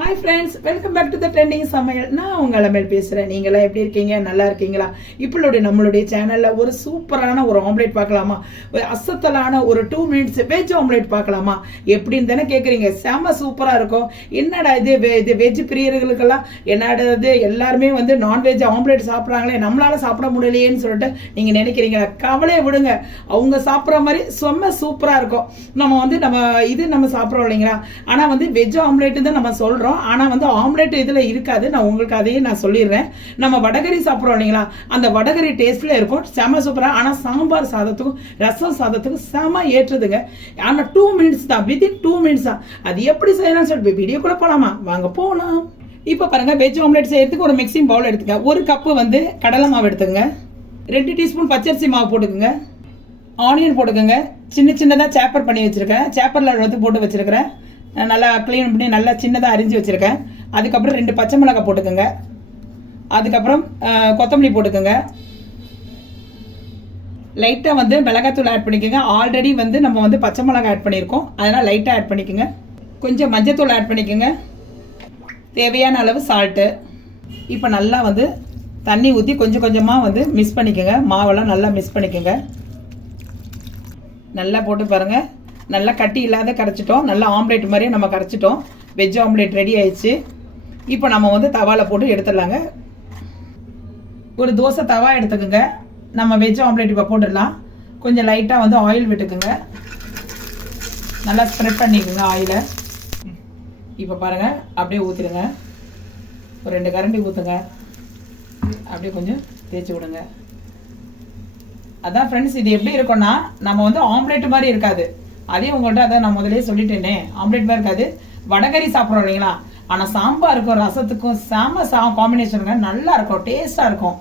Hi friends, welcome back to the trending Samayal. நான் உங்கள் மேல் பேசுகிறேன். நீங்களாம் எப்படி இருக்கீங்க? நல்லா இருக்கீங்களா? இப்பளுடைய நம்மளுடைய சேனலில் ஒரு சூப்பரான ஒரு ஆம்லேட் பார்க்கலாமா? ஒரு அசத்தலான ஒரு 2 மினிட்ஸ் வெஜ் ஆம்லேட் பார்க்கலாமா? எப்படின்னு தானே கேட்குறீங்க. செம்ம சூப்பராக இருக்கும். என்னடா இது வெஜ் பிரியர்களுக்கெல்லாம் என்னடா இது எல்லாருமே வந்து நான்வெஜ் ஆம்லேட் சாப்பிட்றாங்களே, நம்மளால சாப்பிட முடியலையேன்னு சொல்லிட்டு நீங்கள் நினைக்கிறீங்களா? கவலையை விடுங்க. அவங்க சாப்பிட்ற மாதிரி செம்ம சூப்பராக இருக்கும். நம்ம சாப்பிட்றோம் இல்லைங்களா? ஆனால் வந்து வெஜ் ஆம்லேட்டு தான் நம்ம சொல்கிறோம். ஆனா வந்து ஆம்லெட் இதுல இருக்காது. நான் உங்களுக்கு அதையும் நான் சொல்லிடுறேன். நம்ம வடகரி சாப்பிடுறோம் இல்லைங்களா, அந்த வடகரி டேஸ்ட்ல இருக்கும். செம சூப்பரா. ஆனா சாம்பார் சாதத்துக்கும் ரசம் சாதத்துக்கும் செம ஏற்றுதுங்க. ஆனா 2 மினிட்ஸ் தான், வித்தின் 2 மினிட்ஸ் தான். அது எப்படி செய்யலாம்னு சொல்லிட்டு வீடியோ கூட போலாமா? வாங்க போகலாம். இப்போ பாருங்க, வெஜ் ஆம்லெட் செய்யறதுக்கு ஒரு மிக்சிங் பவுல் எடுத்துங்க. 1 கப்பு வந்து கடலை மாவு எடுத்துங்க. 2 டீஸ்பூன் பச்சரிசி மாவு போட்டுக்குங்க. ஆனியன் போட்டுக்கோங்க. சின்னதாக சேப்பர் பண்ணி வச்சிருக்கேன். சேப்பரில் வந்து போட்டு வச்சிருக்கிறேன். நல்லா க்ளீன் பண்ணி நல்லா சின்னதாக அரிஞ்சு வச்சுருக்கேன். அதுக்கப்புறம் 2 பச்சை மிளகாய் போட்டுக்கோங்க. அதுக்கப்புறம் கொத்தமல்லி போட்டுக்கோங்க. லைட்டாக வந்து மிளகாத்தூள் ஆட் பண்ணிக்கோங்க. ஆல்ரெடி வந்து நம்ம வந்து பச்சை மிளகாய் ஆட் பண்ணியிருக்கோம், அதனால் லைட்டாக ஆட் பண்ணிக்கோங்க. கொஞ்சம் மஞ்சத்தூள் ஆட் பண்ணிக்கோங்க. தேவையான அளவு சால்ட்டு. இப்போ நல்லா வந்து தண்ணி ஊற்றி கொஞ்சம் கொஞ்சமாக வந்து மிக்ஸ் பண்ணிக்கோங்க. மாவெல்லாம் நல்லா மிக்ஸ் பண்ணிக்கோங்க. நல்லா போட்டு பாருங்கள். நல்லா கட்டி இல்லாத கரைச்சிட்டோம். நல்லா ஆம்லேட் மாதிரியே நம்ம கரைச்சிட்டோம். வெஜ் ஆம்லேட் ரெடி ஆயிடுச்சு. இப்போ நம்ம வந்து தவாவில் போட்டு எடுத்துடலாங்க. ஒரு தோசை தவா எடுத்துக்கோங்க. நம்ம வெஜ் ஆம்லேட் இப்போ போட்டுடலாம். கொஞ்சம் லைட்டாக வந்து ஆயில் விட்டுக்குங்க. நல்லா ஸ்ப்ரெட் பண்ணிக்கோங்க ஆயிலை. இப்போ பாருங்கள், அப்படியே ஊற்றிடுங்க. ஒரு 2 கரண்டி ஊற்றுங்க. அப்படியே கொஞ்சம் தேய்ச்சி விடுங்க. அதான் ஃப்ரெண்ட்ஸ், இது எப்படி இருக்கும்னா நம்ம வந்து ஆம்லேட் மாதிரி இருக்காது. அதே உங்கள்கிட்ட அதான் நான் முதலே சொல்லிட்டேனே, ஆம்லேட் மாதிரி இருக்காது. வடகரி சாப்பிட்றோம் இல்லைங்களா, ஆனால் சாம்பாருக்கும் ரசத்துக்கும் செம காம்பினேஷனுங்க. நல்லா இருக்கும், டேஸ்டாக இருக்கும்.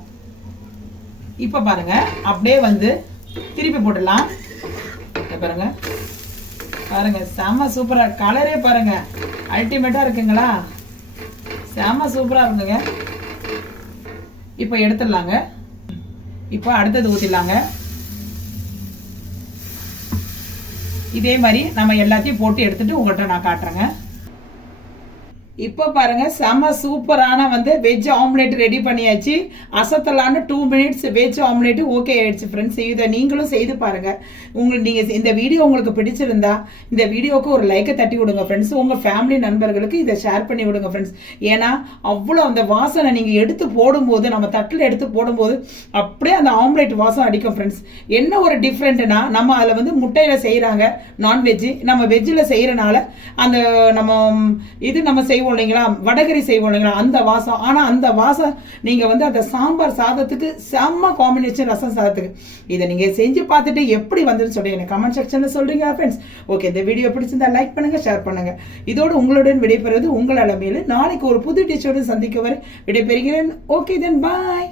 இப்போ பாருங்க, அப்படியே வந்து திருப்பி போட்டுடலாம். பாருங்க பாருங்க, செம சூப்பராக. கலரே பாருங்க, அல்டிமேட்டாக இருக்குங்களா? செம சூப்பராக இருக்குங்க. இப்போ எடுத்துடலாங்க. இப்போ அடுத்தது ஊற்றிடலாங்க. இதே மாதிரி நம்ம எல்லாத்தையும் போட்டு எடுத்துட்டு உங்கள்கிட்ட நான் காட்டுறேங்க. இப்போ பாருங்க, செம சூப்பரான வந்து வெஜ் ஆம்லேட் ரெடி பண்ணியாச்சு. அசத்தலான 2 மினிட்ஸ் வெஜ் ஆம்லேட் ஓகே ஆயிடுச்சு ஃப்ரெண்ட்ஸ். இதை நீங்களும் செய்து பாருங்க. நீங்கள் இந்த வீடியோ உங்களுக்கு பிடிச்சிருந்தா இந்த வீடியோவுக்கு ஒரு லைக்கை தட்டி விடுங்க ஃப்ரெண்ட்ஸ். உங்கள் ஃபேமிலி நண்பர்களுக்கு இதை ஷேர் பண்ணி விடுங்க ஃப்ரெண்ட்ஸ். ஏன்னா அவ்வளோ அந்த வாசனை நீங்கள் எடுத்து போடும்போது, நம்ம தட்டில் எடுத்து போடும்போது அப்படியே அந்த ஆம்லேட் வாசம் அடிக்கும் ஃப்ரெண்ட்ஸ். என்ன ஒரு டிஃப்ரெண்ட்னா, நம்ம அதில் வந்து முட்டையில் செய்கிறாங்க நான்வெஜ்ஜு, நம்ம வெஜ்ஜில் செய்கிறனால அந்த நம்ம செய்வோம் இல்லைங்களா, வடகரி செய்வோம் இல்லைங்களா, அந்த வாசம். ஆனா அந்த வாசம் நீங்க வந்து அந்த சாம்பார் சாதத்துக்கு செம்ம காம்பினேஷன், ரசம் சாதத்துக்கு. இதை நீங்க செஞ்சு பார்த்துட்டு எப்படி வந்துன்னு சொல்லி எனக்கு கமெண்ட் செக்ஷன்ல சொல்றீங்க ஃப்ரெண்ட்ஸ். ஓகே, இந்த வீடியோ பிடிச்சிருந்தா லைக் பண்ணுங்க, ஷேர் பண்ணுங்க. இதோடு உங்களுடன் விடைபெறுவது உங்கள் அலமையில். நாளைக்கு ஒரு புது டிஷோடு சந்திக்க வரை விடைபெறுகிறேன். ஓகே தென் பாய்.